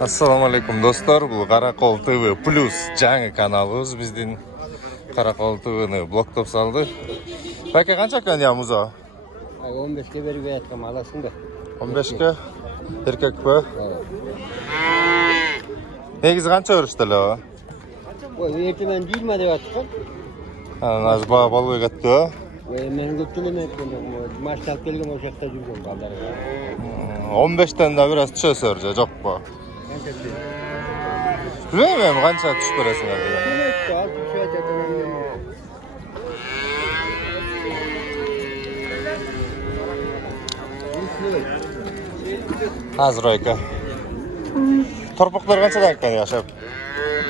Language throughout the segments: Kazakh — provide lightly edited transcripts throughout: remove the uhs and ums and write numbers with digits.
Assalamu alaikum dostlar, bu Karakol TV Plus жаңы kanalımız. Bizden Karakol TV'ni bloktop saldı. Peki kança kan ya muza? 15'ke verip aytkan alasın da. 15'ke erkek mi? Negiz kança örüşteli o? Ertemen 20 dep atkan. Az balı gatdı o? Men köptüleme etken. Maçtap kelgen o şakta жүргөн baldarga. 15'ten de biraz düşe sörce, çok bu. Bilmem kança tuş beresin abi. Hazır oyka. Torpaklar kançadan kan yaşap?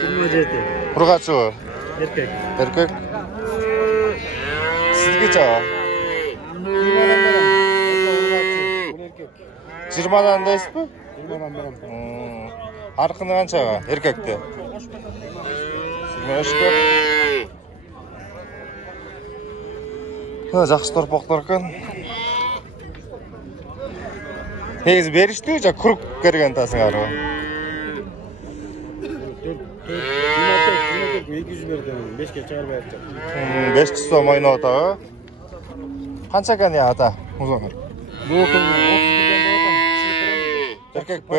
27. Burgaçı o? Erkek. Erkek? Sizgi çağa? 20'dan da ispi? 20'dan beren. Arkını kançağa? Erkekti? 23'ke? Жақсы torpaklar kan. Negiz berişti ja kuruk kergen tasыңар o? 200 berdim. 5'ke çağırmay atacak. 500 so'm oynayot o. Qancha kan ya ata? Muzaffer. Bu okul 31'den doğdum. Erkek bu?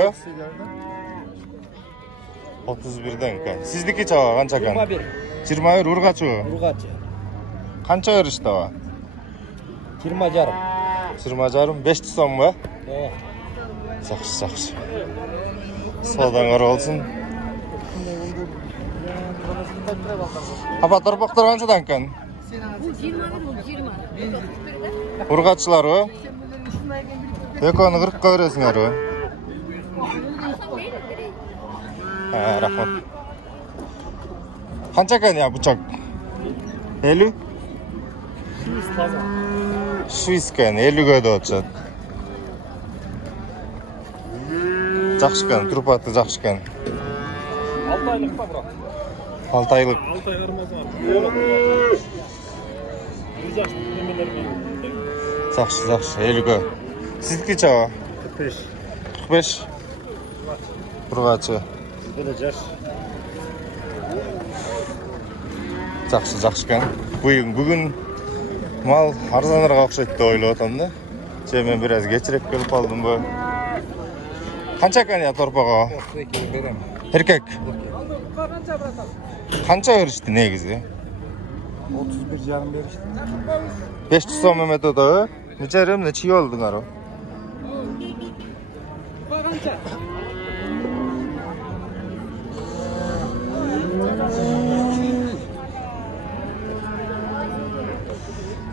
31'den kan. Sizdiki çağa qancha kan? 21. 21 urgaçı o? Urgaçı. Qancha örüştü o? 20 jarım. 20 jarım 500 so'm mu? Жақсы. Содан olsun. Apa torpaqlar qanchadan kan? Bu 20. Urgaçılar o? Ekoni 40'ga beresiңер o? Rahmat. Qancha kan ya bıçak? 50? Şuiz kan 50'ga da o'tadi. Жақсы kan, turpatı жақсы kan. 6 aylık da bırak. 6 aylık. 6 ay kırmızı var. Güzel. Жақсы, 50'ga. Sizdiki çağa? 45. 45. Burgaçı. Böyle jaş. Жақсы kan. Bugün mal arzanırga okşayt деп ойлоп атам да. Men biraz geçirip kelip aldım bu. Qancha kan ya torpağı? 32 berem. Erkek. Qancha berishdi negizi? 31 jarım berişti. 500 so'm emet o. Necha rim, necha yil oldinglar o?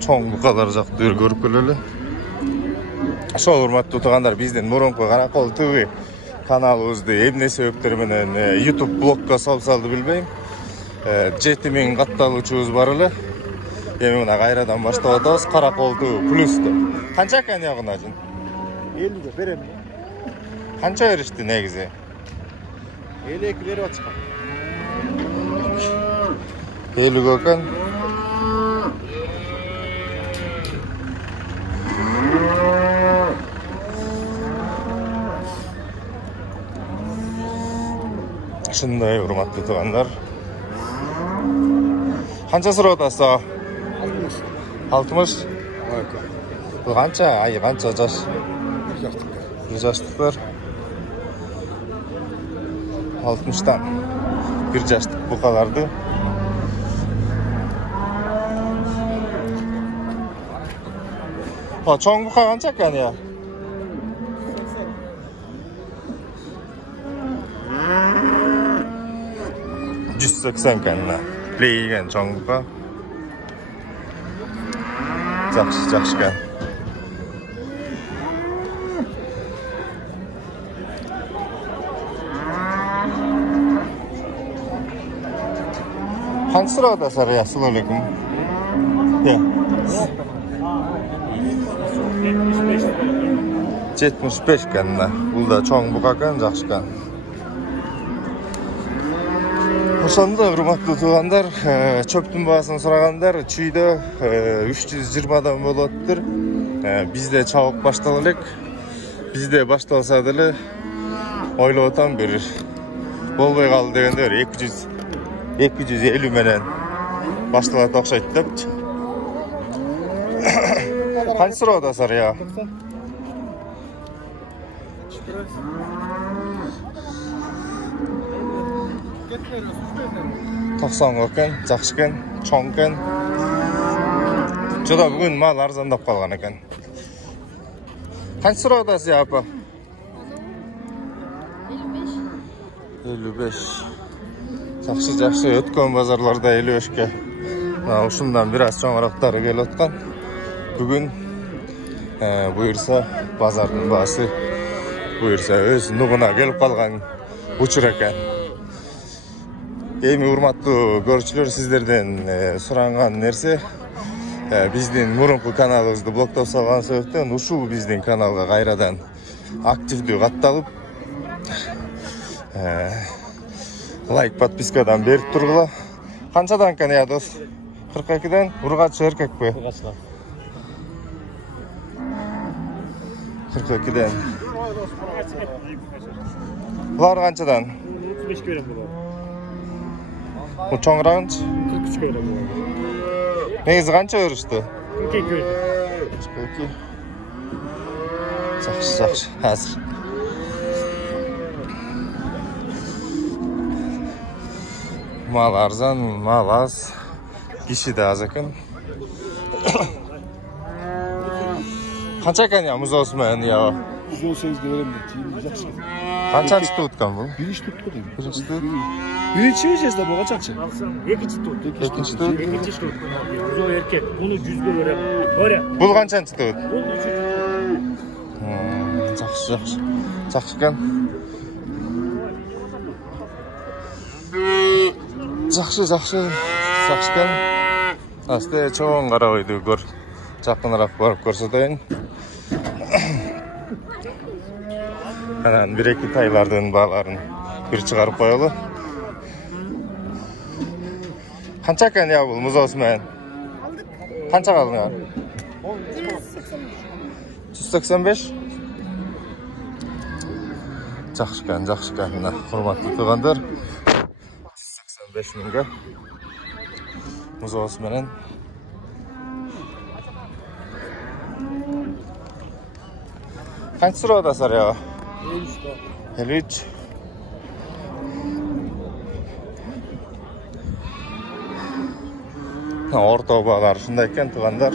Çoğun bu kadar жақты көріп келелі. Шо урматтуу туугандар, биздин мурунку Karakol TV каналыбызды эмне себептер менен YouTube блогга салды билбейм. 7000 катталуучубуз бар эле. Эми мына кайрадан баштап атабыз Karakol TV Plus'tu. Канча экен ягына жин? 50'ge berem. Канча беришти негизи? 52 berip atышкан. 50 экен. Шындай урматтуу туугандар. Канча сурап атасыз? 60. Бул канча? Ай, канча жаш? 1 жаштыктар. 60'tan 1 жаштык букаларды. Чоң бука канча экен я? 180 kan. Leyigen çoğun buka. Жақсы kan. Qancha so'rab o'tasizlar ya? Assalomu alaykum. Ya. 75 kan. Bul da çoğun buka kan, жақсы kan. Ошондо урматтуу туугандар, чөптүн баасын сурагандар, чүйдө 320 болоттур. Бизде чабык баштала элек. Бизде башталса деле ойлоп атам бир болбой калды дегенде 250 менен башталат окшойт депчи. Канча сурап атасыздар я? 90 экен, жакшы экен, чоң экен. Жода бүгүн мал арзандап калган экен. Канча сурап атасыз я апа? 55. Жакшы, өткөн базарларда 55ке. Ушундан бир аз чоңураактары келип аткан. Бүгүн буюрса базардын баасы буюрса өз нугуна келип калган учур экен. Эми урматтуу көрүүчүлөр, сиздерден суранган нерсе биздин мурунку каналыбызды блоктоп салган себептен ушул биздин каналга кайрадан активдүү катталып лайк, подпискадан берип тургула. Канчадан экен я дос? 42ден ургачы эркекпи? Ургачылар. 42ден. Булар канчадан? 35 берем булар. Бул чоңурагынчы? 43 берем булар. Негизи канча беришти? 42 берем. 42. Жакшы, азыр. Мал арзан, мал аз. Киши да аз экен. Канча экен я музоосу менен я? 118 берем деп, жакшы. Канчанчы тутут экен бул? Биринчи тутту дейм. Биринчи тутут. Биринчи эжеси бул канчанчы? Экинчи тут. Экинчи тутут. Экинчи тут. Бул эркек. Буну 100 берем. Ore. Бул канчанчы тутут? Бул 3. Жакшы. Жакшы экен. Жакшы экен. Асты чоң кара койду көр. Жакыныраак барып көрсөтөйүн. Анан бир-эки тайлардын бааларын бир чыгарып коелу. Канча экен я бул музоосу менен? Канча калдыңар? 185. Жакшы экен. Мына урматтуу туугандар. 185 миңге музоосу менен. Канча сурап атасыздар я? 53. Орто баалар ушундай экен туугандар.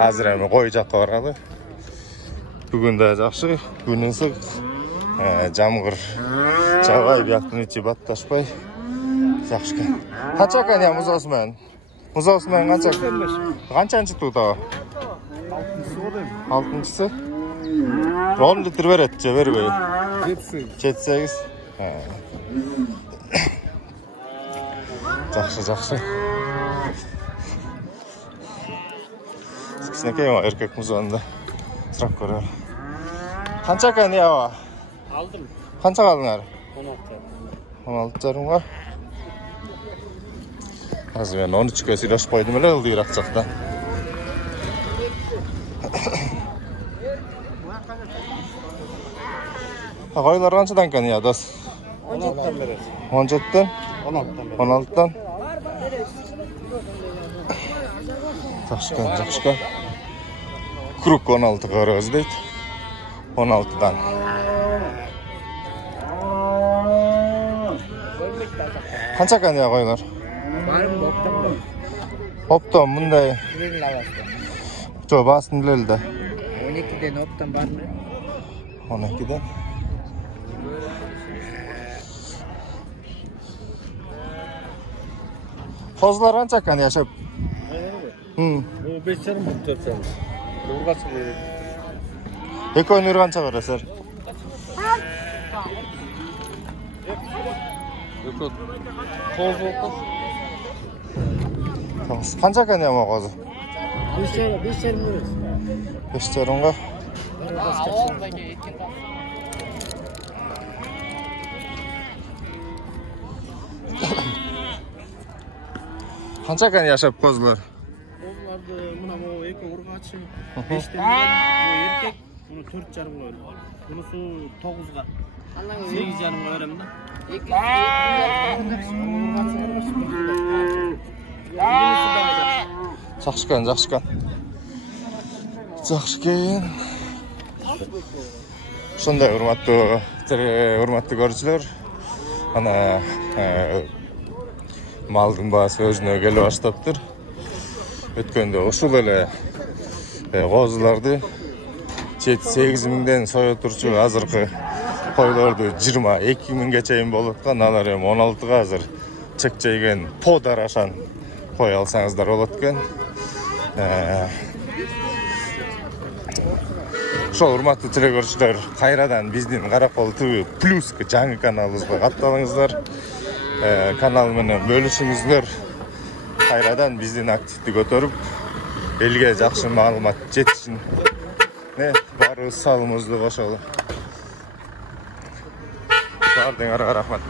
Азыр эми кой жакка баралы. Бүгүн да жакшы, күн ысык. Жамгыр жабай, бияктын ичи батташпай. Жакшы экен. Канча экен я музоосу менен? Музоосу менен канча? 85. Канчанчы тутут ага? 6-чысы. 10 литр берет же бербей? 7-8. Жакшы. Кичинекей эркек музоонда сурап көрөлү. Канча экен я? Алдым. Канча калдыңар? 16. 16,5. Азыр мен 13кө сүйлөшүп койдум эле ылдыйраак жакта. Койлор канчадан экен я дос? 16'dan берет. 17'den? 16'dan. Жакшы экен. Круг 16 көрөбүз дейт. 16'dan. Канча экен я койлор? Барым оптом. Оптом мындай. Бирин аласыз. Жо, баасын билели да. 12'den оптом бармы? 12'den. Козулар канча экен яшап? Bu 5,5 4,5. Urgaçı berет. Экөөнү канча бересиз? Канча экен яма козу? 5,5 берет. 5,5. Канча экен яшап козулар? Kozlardı, mına bu eki urgaçı. 5'ten bu erkek, Bunu 4,5 koydum. Bunusu 9'ga. Allah'ın 8,5 koyarım da. Жақшықан. Жақшыкен. Сондай урматтуу көрүүчүлөр. Ана малдын баасы өзүнө келе баштаптыр. Өткөндө ушул эле козуларды 7-8 миңден сое турчу азыркы койлорду 22 миңге чейин болуп аткан. Алар эми 16га азыр чек жейген подарашан кой алсаңыздар болот экен. Ошол урматтуу телекөрүүчүлөр, кайрадан биздин Каракол ТВ Плюс жаңы каналыбызга катталыңыздар. Канал менен бөлүшүңүздөр. Кайрадан биздин активди көтөрүп, элге жакшы маалымат жетишин баарыбыз салымыбызды кошолу. Бардыңарга рахмат.